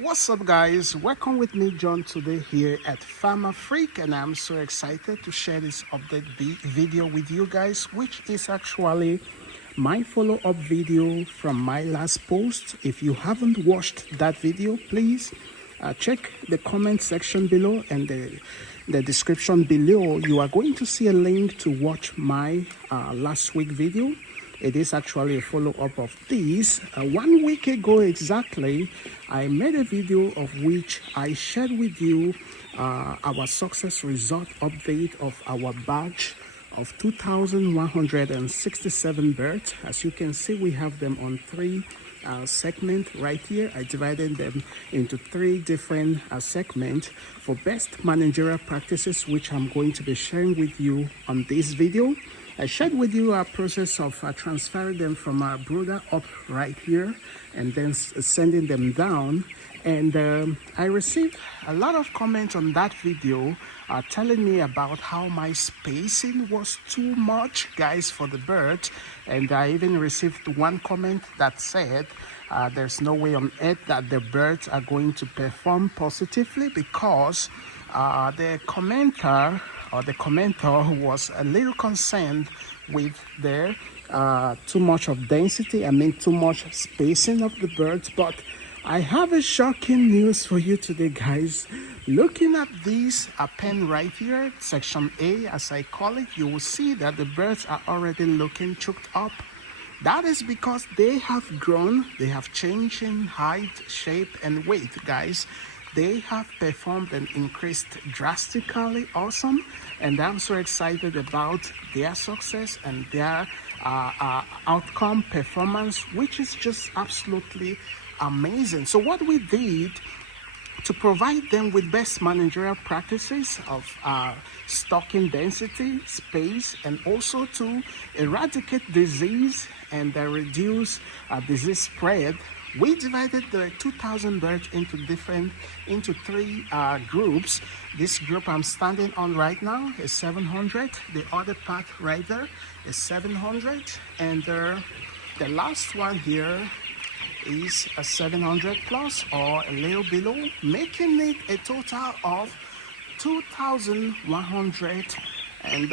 What's up, guys? Welcome with me, John, today here at FarmAfric, and I'm so excited to share this update video with you guys, which is actually my follow-up video from my last post. If you haven't watched that video, please check the comment section below and the description below. You are going to see a link to watch my last week video. It is actually a follow-up of this. 1 week ago exactly, I made a video of which I shared with you our success result update of our batch of 2,167 birds. As you can see, we have them on three segments right here. I divided them into three different segments for best managerial practices, which I'm going to be sharing with you on this video. I shared with you our process of transferring them from our broiler up right here and then sending them down. And I received a lot of comments on that video telling me about how my spacing was too much, guys, for the birds. And I even received one comment that said there's no way on earth that the birds are going to perform positively because the commenter was a little concerned with their too much of density, too much spacing of the birds. But I have a shocking news for you today, guys. Looking at this pen right here, section A as I call it, you will see that the birds are already looking choked up. That is because they have grown, they have changed in height, shape and weight, guys. They have performed and increased drastically awesome, and I'm so excited about their success and their outcome performance, which is just absolutely amazing. So what we did to provide them with best managerial practices of stocking density, space, and also to eradicate disease and reduce disease spread, we divided the 2,000 birds into three groups. This group I'm standing on right now is 700. The other part right there is 700, and the last one here is a 700 plus or a little below, making it a total of 2,100. And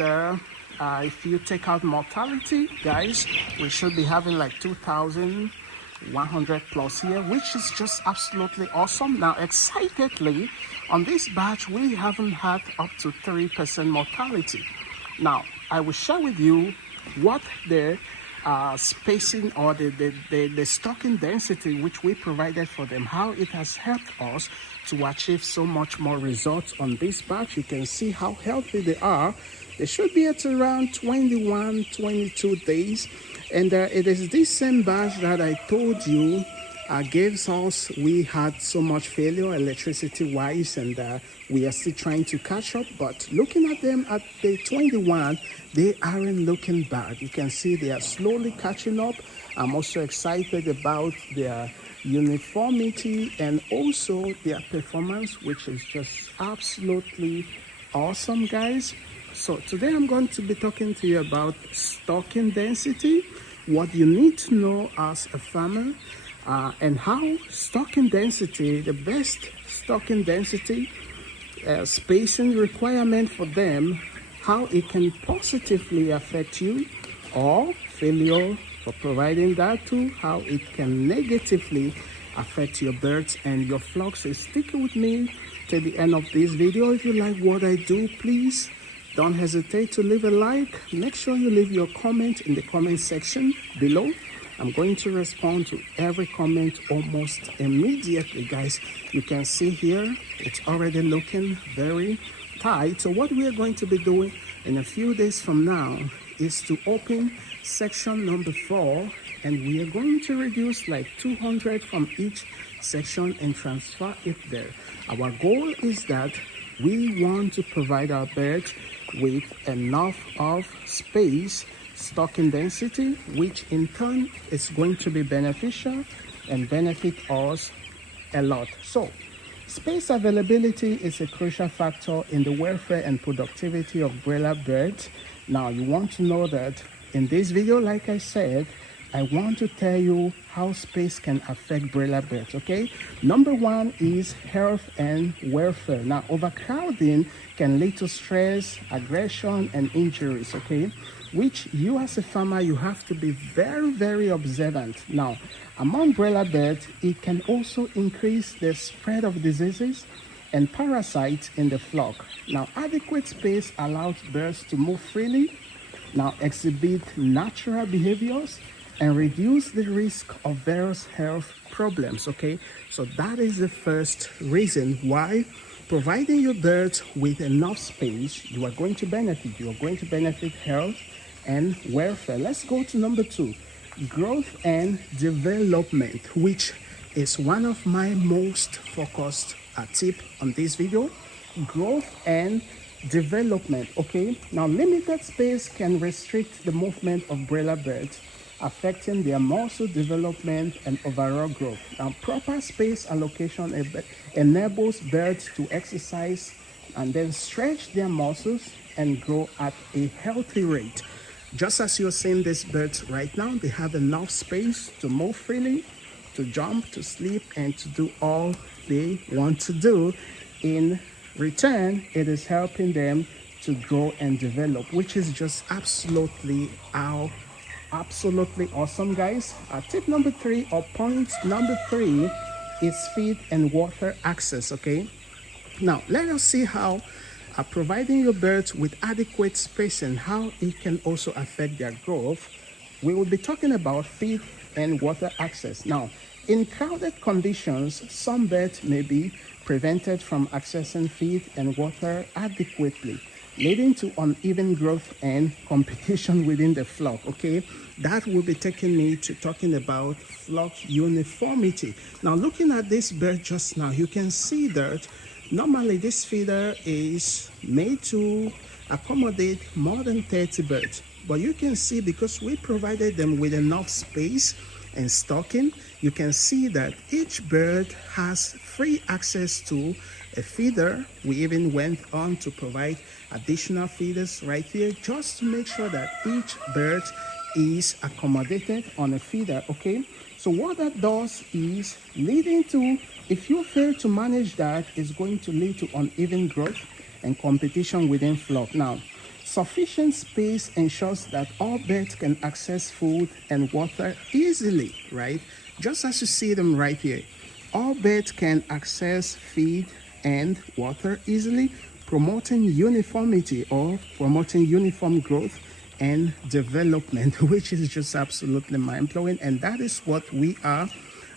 if you take out mortality, guys, we should be having like 2,100 plus here, which is just absolutely awesome. Now, excitedly, on this batch, we haven't had up to 3% mortality. Now, I will share with you what the spacing or the stocking density which we provided for them, how it has helped us to achieve so much more results on this batch. You can see how healthy they are. They should be at around 21, 22 days. And it is this same batch that I told you gives us, we had so much failure electricity wise, and we are still trying to catch up. But looking at them at day 21, they aren't looking bad. You can see they are slowly catching up. I'm also excited about their uniformity and also their performance, which is just absolutely awesome, guys. So today I'm going to be talking to you about stocking density, what you need to know as a farmer, and how stocking density, the best stocking density, spacing requirement for them, how it can positively affect you, or failure for providing that too, how it can negatively affect your birds and your flocks. So stick with me till the end of this video. If you like what I do, please don't hesitate to leave a like. Make sure you leave your comment in the comment section below. I'm going to respond to every comment almost immediately, guys. You can see here, it's already looking very tight. So what we are going to be doing in a few days from now is to open section number 4, and we are going to reduce like 200 from each section and transfer it there. Our goal is that we want to provide our birds with enough of space, stocking density, which in turn is going to be beneficial and benefit us a lot. So space availability is a crucial factor in the welfare and productivity of broiler birds. Now, you want to know that in this video, like I said, I want to tell you how space can affect broiler birds, okay? Number one is health and welfare. Now, overcrowding can lead to stress, aggression, and injuries, okay? Which you as a farmer, you have to be very, very observant. Now, among broiler birds, it can also increase the spread of diseases and parasites in the flock. Now, adequate space allows birds to move freely, now exhibit natural behaviors, and reduce the risk of various health problems, okay? So that is the first reason why providing your birds with enough space, you are going to benefit. You are going to benefit health and welfare. Let's go to number two, growth and development, which is one of my most focused tip on this video. Growth and development, okay? Now, limited space can restrict the movement of broiler birds, affecting their muscle development and overall growth. Now, proper space allocation enables birds to exercise and then stretch their muscles and grow at a healthy rate. Just as you're seeing these birds right now, they have enough space to move freely, to jump, to sleep, and to do all they want to do. In return, it is helping them to grow and develop, which is just absolutely awesome, guys. Tip number three, or point number three, is feed and water access, okay? Now, let us see how providing your birds with adequate spacing, how it can also affect their growth. We will be talking about feed and water access. Now, in crowded conditions, some birds may be prevented from accessing feed and water adequately, leading to uneven growth and competition within the flock, okay? That will be taking me to talking about flock uniformity. Now, looking at this bird just now, you can see that normally this feeder is made to accommodate more than 30 birds. But you can see, because we provided them with enough space and stocking, you can see that each bird has free access to a feeder. We even went on to provide additional feeders right here, just to make sure that each bird is accommodated on a feeder, okay? So what that does is leading to, if you fail to manage that, is going to lead to uneven growth and competition within flock. Now, sufficient space ensures that all birds can access food and water easily, right? Just as you see them right here, all birds can access feed and water easily, promoting uniformity or promoting uniform growth and development, which is just absolutely mind-blowing. And that is what we are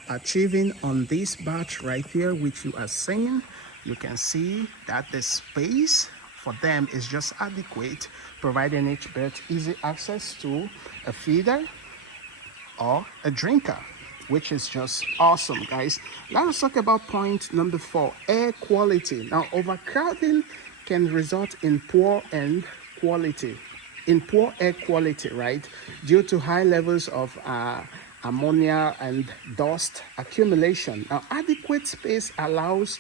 achieving on this batch right here, which you are seeing. You can see that the space for them is just adequate, providing each bird easy access to a feeder or a drinker, which is just awesome, guys. Let us talk about point number four, air quality. Now, overcrowding can result in poor air quality, right? Due to high levels of ammonia and dust accumulation. Now, adequate space allows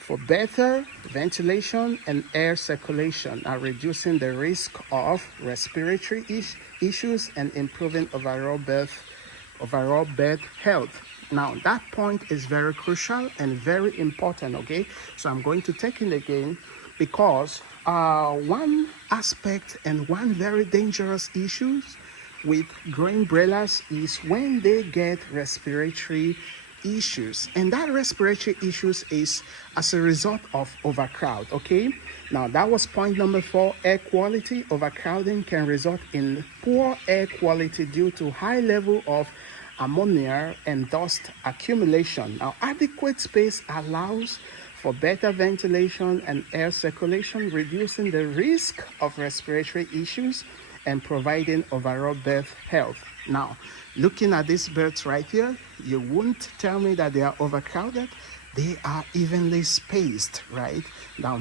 for better ventilation and air circulation, reducing the risk of respiratory issues and improving overall bird health. Now, that point is very crucial and very important, okay? So I'm going to take it again, because one aspect and one very dangerous issue with growing broilers is when they get respiratory issues, and that respiratory issues is as a result of overcrowd, okay? Now, that was point number four, air quality. Overcrowding can result in poor air quality due to high level of ammonia and dust accumulation. Now, adequate space allows for better ventilation and air circulation, reducing the risk of respiratory issues and providing overall bird health. Now, looking at these birds right here, you won't tell me that they are overcrowded. They are evenly spaced, right? Now,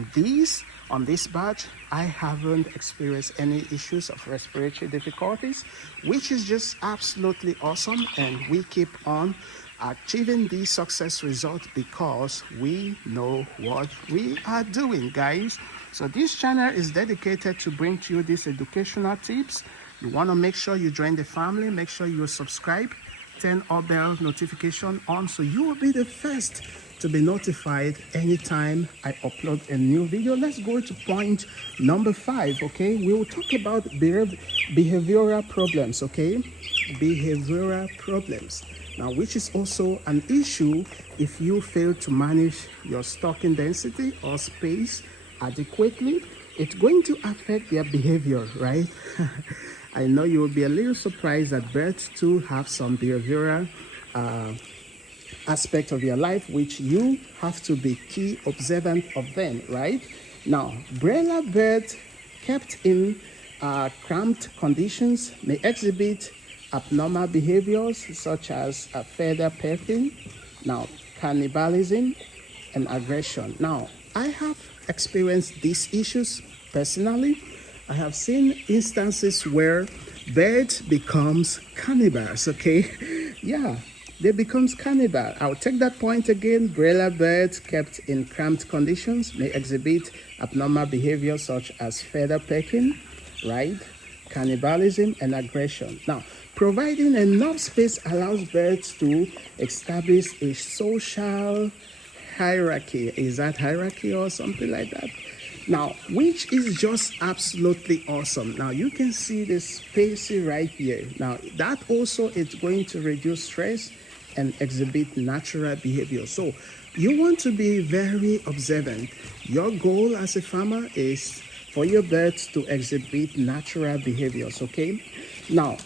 on this batch, I haven't experienced any issues of respiratory difficulties, which is just absolutely awesome. And we keep on achieving these success results because we know what we are doing, guys. So this channel is dedicated to bring to you these educational tips You want to make sure you join the family, make sure you subscribe, turn all bell notification on so you will be the first to be notified anytime I upload a new video. Let's go to point number 5, okay? We will talk about behavioral problems, okay? Behavioral problems. Now, which is also an issue if you fail to manage your stocking density or space adequately. It's going to affect their behavior, right? I know you will be a little surprised that birds too have some behavioral aspect of your life, which you have to be key observant of them, right? Now, broiler birds kept in cramped conditions may exhibit abnormal behaviors such as feather pecking, now cannibalism, and aggression. Now, I have experienced these issues personally. I have seen instances where birds becomes cannibals, okay? Yeah, they becomes cannibal. I'll take that point again. Broiler birds kept in cramped conditions may exhibit abnormal behavior such as feather pecking, right? Cannibalism and aggression. Now, providing enough space allows birds to establish a social hierarchy. Is that hierarchy or something like that? Now, which is just absolutely awesome. Now, you can see the spacing right here. Now, that also is going to reduce stress and exhibit natural behavior. So, you want to be very observant. Your goal as a farmer is for your birds to exhibit natural behaviors, okay? Now,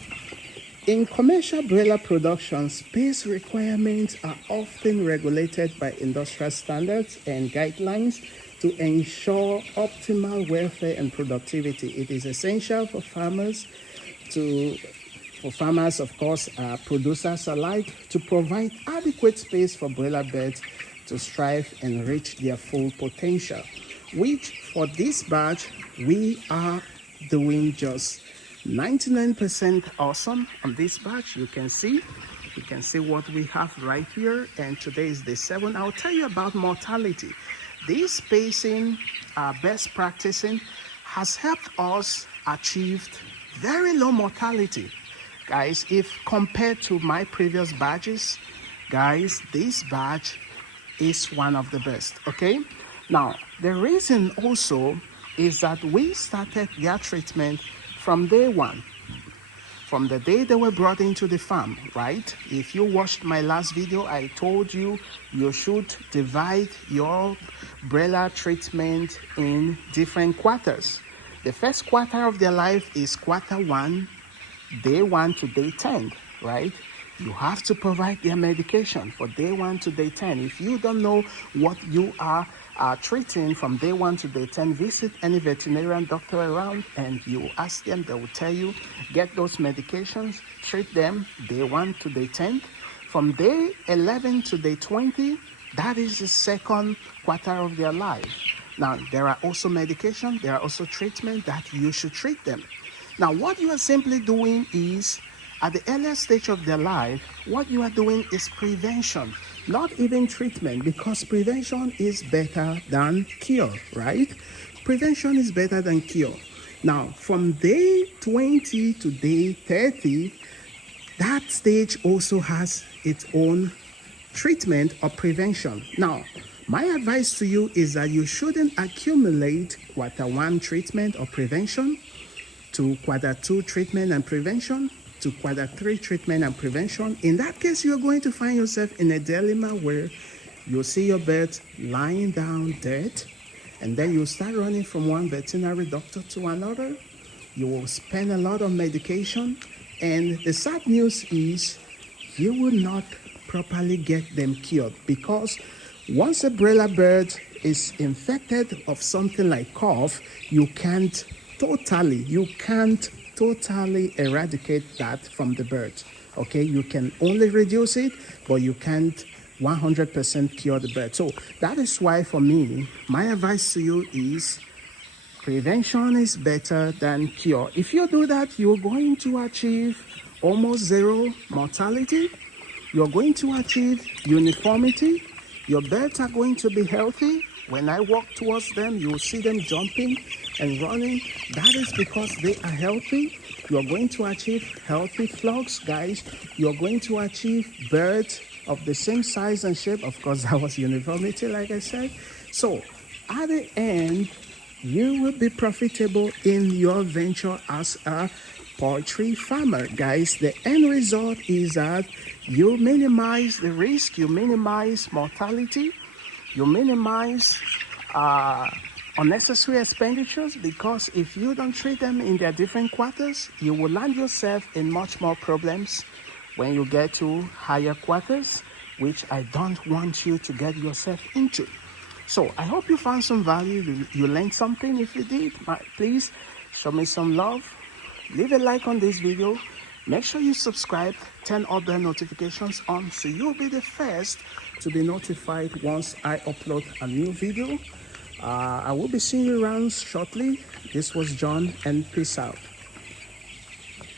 in commercial broiler production, space requirements are often regulated by industrial standards and guidelines to ensure optimal welfare and productivity. It is essential for farmers, of course, producers alike, to provide adequate space for broiler birds to strive and reach their full potential, which for this batch, we are doing just 99% awesome on this batch. You can see what we have right here, and today is day 7. I'll tell you about mortality. This spacing, best practicing, has helped us achieve very low mortality. Guys, if compared to my previous batches, guys, this batch is one of the best, okay? Now, the reason also is that we started their treatment from day 1. From the day they were brought into the farm, right? If you watched my last video, I told you you should divide your broiler treatment in different quarters. The first quarter of their life is quarter 1, day 1 to day 10, right? You have to provide their medication for day 1 to day 10. If you don't know what you are treating from day 1 to day 10, visit any veterinarian doctor around and you ask them. They will tell you, get those medications, treat them day 1 to day 10. From day 11 to day 20, that is the second quarter of their life. Now, there are also medication, there are also treatment that you should treat them. Now, what you are simply doing is, at the earlier stage of their life, what you are doing is prevention, not even treatment, because prevention is better than cure, right? Prevention is better than cure. Now, from day 20 to day 30, that stage also has its own treatment or prevention. Now, my advice to you is that you shouldn't accumulate quarter 1 treatment or prevention to quarter 2 treatment and prevention to quarter 3 treatment and prevention. In that case, you're going to find yourself in a dilemma where you'll see your birds lying down dead, and then you'll start running from one veterinary doctor to another. You will spend a lot of medication, and the sad news is you will not properly get them cured, because once a broiler bird is infected of something like cough, you can't totally eradicate that from the bird, okay? You can only reduce it, but you can't 100% cure the bird. So that is why, for me, my advice to you is prevention is better than cure. If you do that, you're going to achieve almost zero mortality. You're going to achieve uniformity. Your birds are going to be healthy. When I walk towards them, you will see them jumping and running. That is because they are healthy. You are going to achieve healthy flocks, guys. You are going to achieve birds of the same size and shape. Of course, that was uniformity, like I said. So at the end, you will be profitable in your venture as a poultry farmer, guys. The end result is that you minimize the risk, you minimize mortality, you minimize unnecessary expenditures, because if you don't treat them in their different quarters, you will land yourself in much more problems when you get to higher quarters, which I don't want you to get yourself into. So I hope you found some value, you learned something. If you did, please show me some love. Leave a like on this video. Make sure you subscribe, turn all the notifications on so you'll be the first to be notified once I upload a new video. I will be seeing you around shortly. This was John, and peace out.